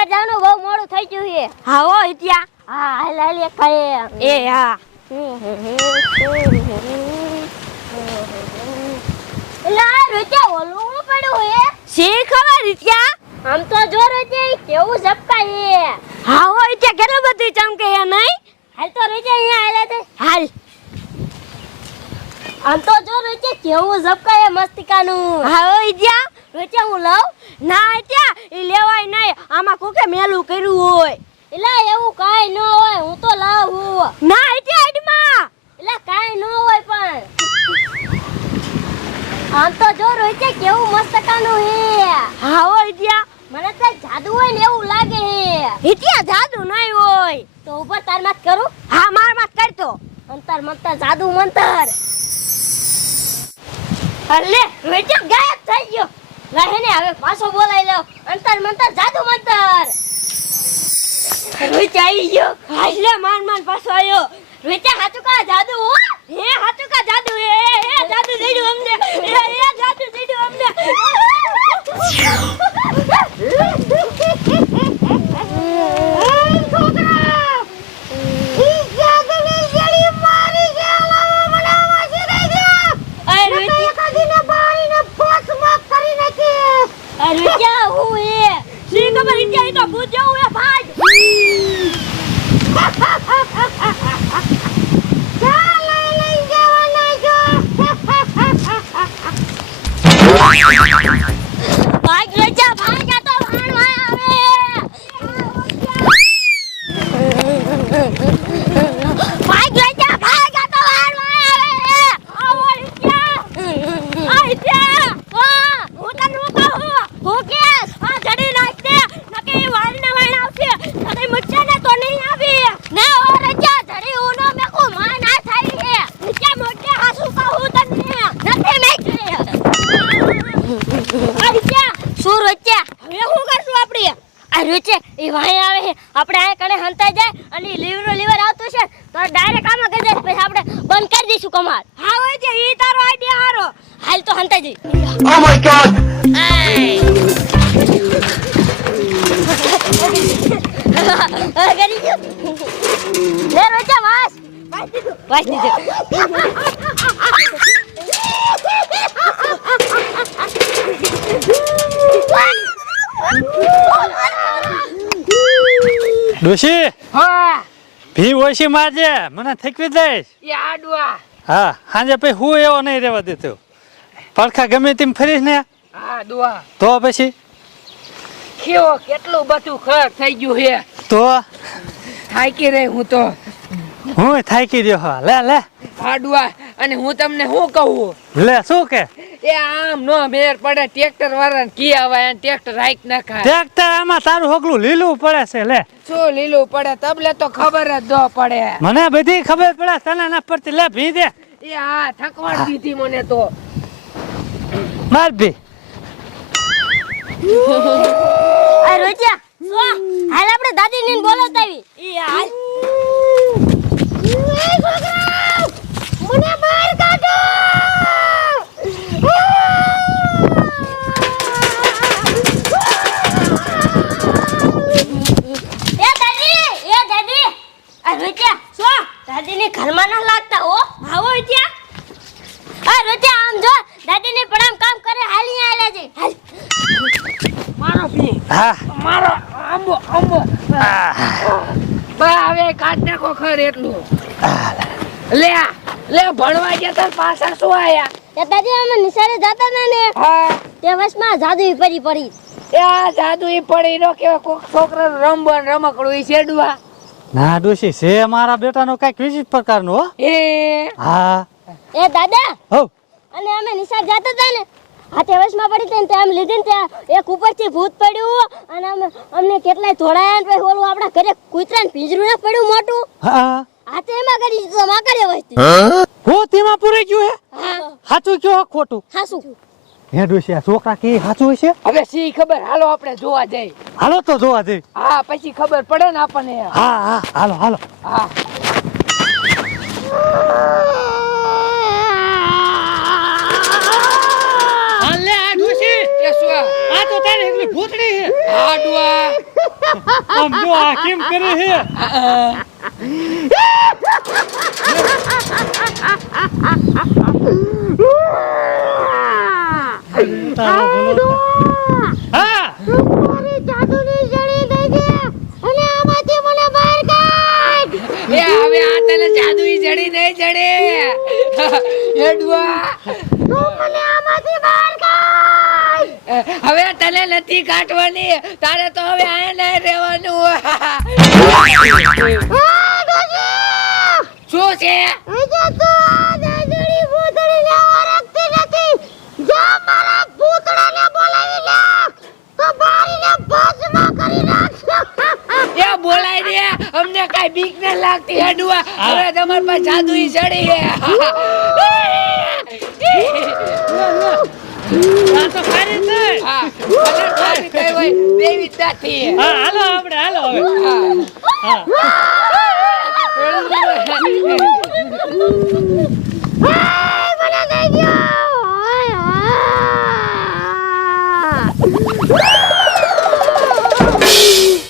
ખેતર જવાનું બહુ મોડું થઈ ગયું છે. હા હો હિટિયા હા હાલ હાલ એક એ હા. આમ તો જો રૂચા કેવું ઝપકાય એ હા હો બધું ચમકે નહીં? હાલ તો રૂચા અહીંયા આયલા છે હાલ. આમ તો જો રૂચા કેવું ઝપકાય મસ્તિકાનું. હા હો રોજે હું લઉં? ના ત્યાં એ લેવાય નહીં. આમાં કોકે મેલું કર્યું હોય. એટલે એવું કાંઈ ન હોય હું તો લાવું ના ત્યાં એડમાં. એલા કાંઈ ન હોય પણ. આમ તો જો છે કેવું મસ્તકાનું હે. હા હોય ત્યાં. મને તો જાદુ હોય ને એવું લાગે હે. ઇતિયા જાદુ નહીં હોય. તો ઉપર તાર માત કરું? હા માર માર કરતો અંતર મંતર જાદુ મંતર. અલે રોજે ગાયબ થઈ ગયો. રહે ને, હવે પાછો બોલાઈ લો. અંતર મંતર, જાદુ મંતર. રોજે આવી ગયો. હાલે માન માન પાછો આવ્યો રોજે હાચું કા જાદુ, હો. હે હાચું કા જાદુ, હે હે જાદુ દીધું અમને. હે હે જાદુ દીધું અમને અરે રોજે અરે રોજે હું હે સી ખબર ઇન્ડિયા ઈ તો ભૂત જેવું હે ભાઈ ભાગ રોજે ભાગ આ તો ભાણવા આવે ભાગ રોજે ભાગ આ તો ભાણવા આવે આવો ઇન્ડિયા આ ઇન્ડિયા વાહ હું તને હું કહું હું કેસ આ જડી નાખ દે નકે ઈ વાળને વાળ આવશે નકે મુચ્છા ને તો નહીં આવી ના હો રજા ધરી ઉનો મે કો માં ના થઈ હે મુચ્છા મોટે હાસુ કહું તને નથી મેં કરી આ ઇન્ડિયા શું હવે શું કરશું આપણે આ રોચે એ વાય આવે છે. આપણે આ કણે હંતાઈ જાય અને લીવરો લીવર આવતું છે તો ડાયરેક્ટ આમાં કરી દે પછી આપણે બંધ કરી દઈશું કમાલ. હા હોય છે. એ તારો આઈડિયા હારો. હાલ તો હંતાઈ જઈ ઓ માય ગોડ કરી દો લે રોચા વાસ. વાસ દીધું. ડોશી? હા. ભી ઓછી મારજે મને થકવી દઈશ એ આડવા. હા સાંજે પછી હું એવો નહીં રહેવા દેતો. પડખા ગમે તેમ ફરીશ ને. હા દુઆ. તો પછી? કેવો કેટલું બધું ખર થઈ ગયું હે. તો? થાકી રહી હું તો. હું થાકી રહ્યો હા લે લે. આડવા. અને હું તમને શું કહું? લે શું કે? એ આમ નો મેર પડે ટ્રેક્ટર વાળાને કી આવે ટ્રેક્ટર રાઈક નાખાય. ટ્રેક્ટર આમાં તારું હોગલું લીલું પડે છે લે. શું લીલું પડે? તબલે તો ખબર જ દો પડે. મને બધી ખબર પડે તને ના પડતી લે ભી દે. એ હા. થકવાડ દીધી મને તો. માર ભી. આ સો હાલ આપણે દાદી ને બોલાવતા આવી ઈ હાલ મને બહાર કાઢો એ દાદી એ દાદી આ રોચા સો દાદી ને ઘરમાં ના લાગતા હો આવો ઇન્ડિયા આ રોચા આમ જો દાદી ને પડામ કામ કરે હાલી આયલા છે. હાલ. મારો પી હા. મારો આંબો આંબો. બા હવે કાટ નાખો ખર એટલું. લે આ, લે ભણવા ગયા તાર પાછા શું આયા? એ દાદી અમે નિશાળે જતા હતા ને. હા. તે વસમાં જાદુ પરી પડી એ આ જાદુ પડી નો કે કોક છોકરા રમવા ને રમકડું ઈ શેડવા. ના ડોશી છે મારા બેટાનો કંઈક વિશિષ્ટ પ્રકારનો હો. એ. હા. એ દાદા હો અને અમે નિશાળ જતા હતા ને હાથે વશમાં પડી હતી ને ત્યાં લીધી ને ત્યાં એક ઉપરથી ભૂત પડ્યું અને અમે અમને કેટલાય ધોળાયા ને પછી ઓલું આપણા ઘરે કૂતરાને પિંજરું ના પડ્યું મોટું. હા. હાથે એમાં કરી દીધું માં કરે વસ્તી. હો? તેમાં પૂરી ગયું હે? હા. સાચું કયો ખોટું? છોકરા કે સાચું હશે? હવે સી ખબર? હાલો આપણે જોવા જઈએ હાલો તો જોવા જઈએ હા પછી ખબર પડે ને આપણને. હા હા હાલો હાલો. હા. ભૂતડી હે? આડવા આમ જો આ કેમ હવે આ તને જાદુ જડી નહીં જડે. એડવા હવે તને નથી કાટવાની તારે તો હવે આયા નહીં રહેવાનું શું છે બોલાય ને અમને કઈ બીક ન લાગતી હેડવા હવે તમાર પાસે જાદુ ચડી આ તો ખારી છે હા ભલે સારી થઈ હોય દેવી નથી હા હાલો આપણે હાલો હવે. હા હા.